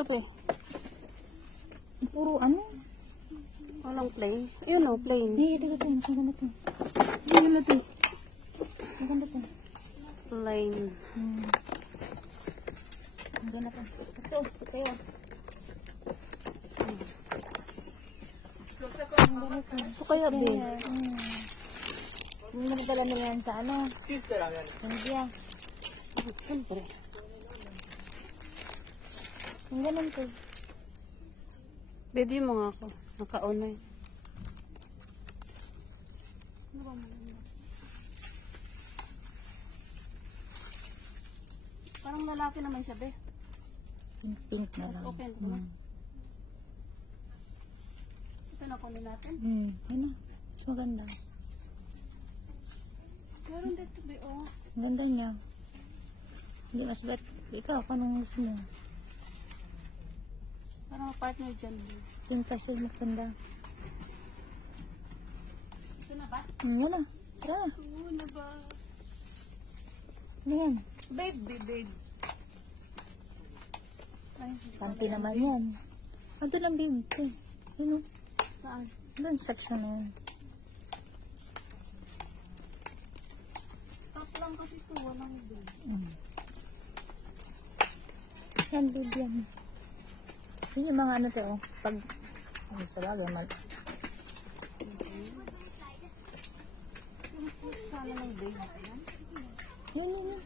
Ito pa Puro ano? Walang plain. Yun o, plain. Ito. Mas maganda to. Maganda to. Maganda to. Plain. Maganda to. Ito kayo. Ito kaya, Ben. Hindi nagdala nila yan sa ano? India. Siyempre. Ang ganun to. Video mo nga ako. Naka-on na yun. Parang lalaki naman siya, be. Pink na Mas lang. open ko na. Ito na kunin natin. Yun na. Mas maganda. Meron dito, be, oh. Ang ganda niya. Hindi mas bet. Ikaw, anong gusto mo? Parang partner dyan, be. Pink kasi maganda. Ito na ba? Yan na. Tara. Oo na ba? Ano yan? Babe. Ay, Panty naman yan. Ano lang babe? Ito. Yun o. saan? Doon section na yan. Top lang kasi ito, walang babe. Yan babe yan. Yun yung mga ano to oh. Pag sa bagay Sana may babe. Yun.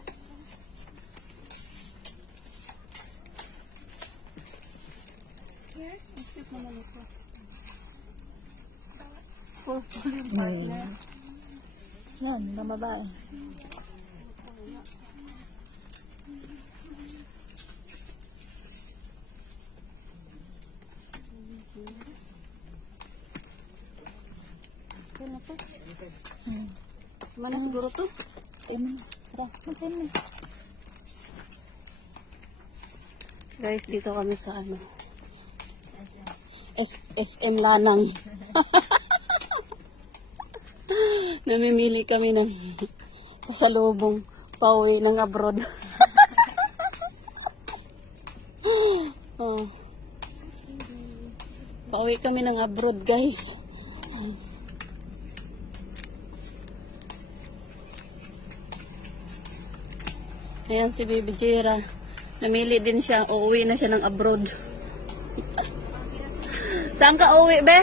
Cute naman ito. Purple yung partner. Yan, mga babae. Ito na to. Mana siguro to? Ayun na. Tara, magkain na. Guys, dito kami sa ano. SM Lanang. Namimili kami ng pasalubong pauwi ng abroad. Oh. Pauwi kami ng abroad, guys. Ayan si Baby Jera. Namili din siya. Uuwi na siya ng abroad. Saan ka uwi, be?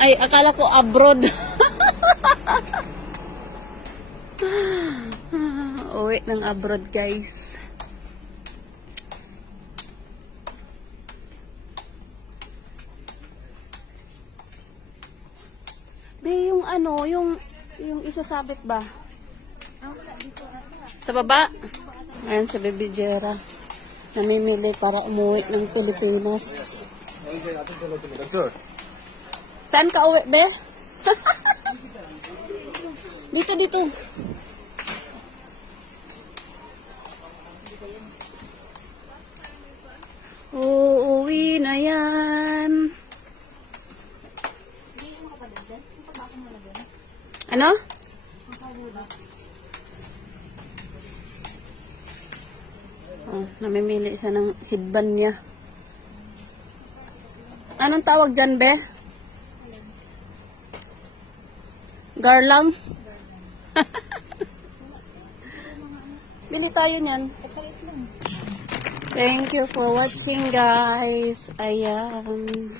Ay, akala ko abroad. Uwi ng abroad, guys. Be, yung ano, yung isasabit ba? Sa baba? Ayan si Baby Jera. Namimili para umuwi ng Pilipinas. Saan ka uwi, be? Dito. Uuwi na yan. Ano? Oh, namimili siya ng headband niya. Anong tawag dyan, be? Garlang? Bili tayo niyan. Thank you for watching, guys. Ayan.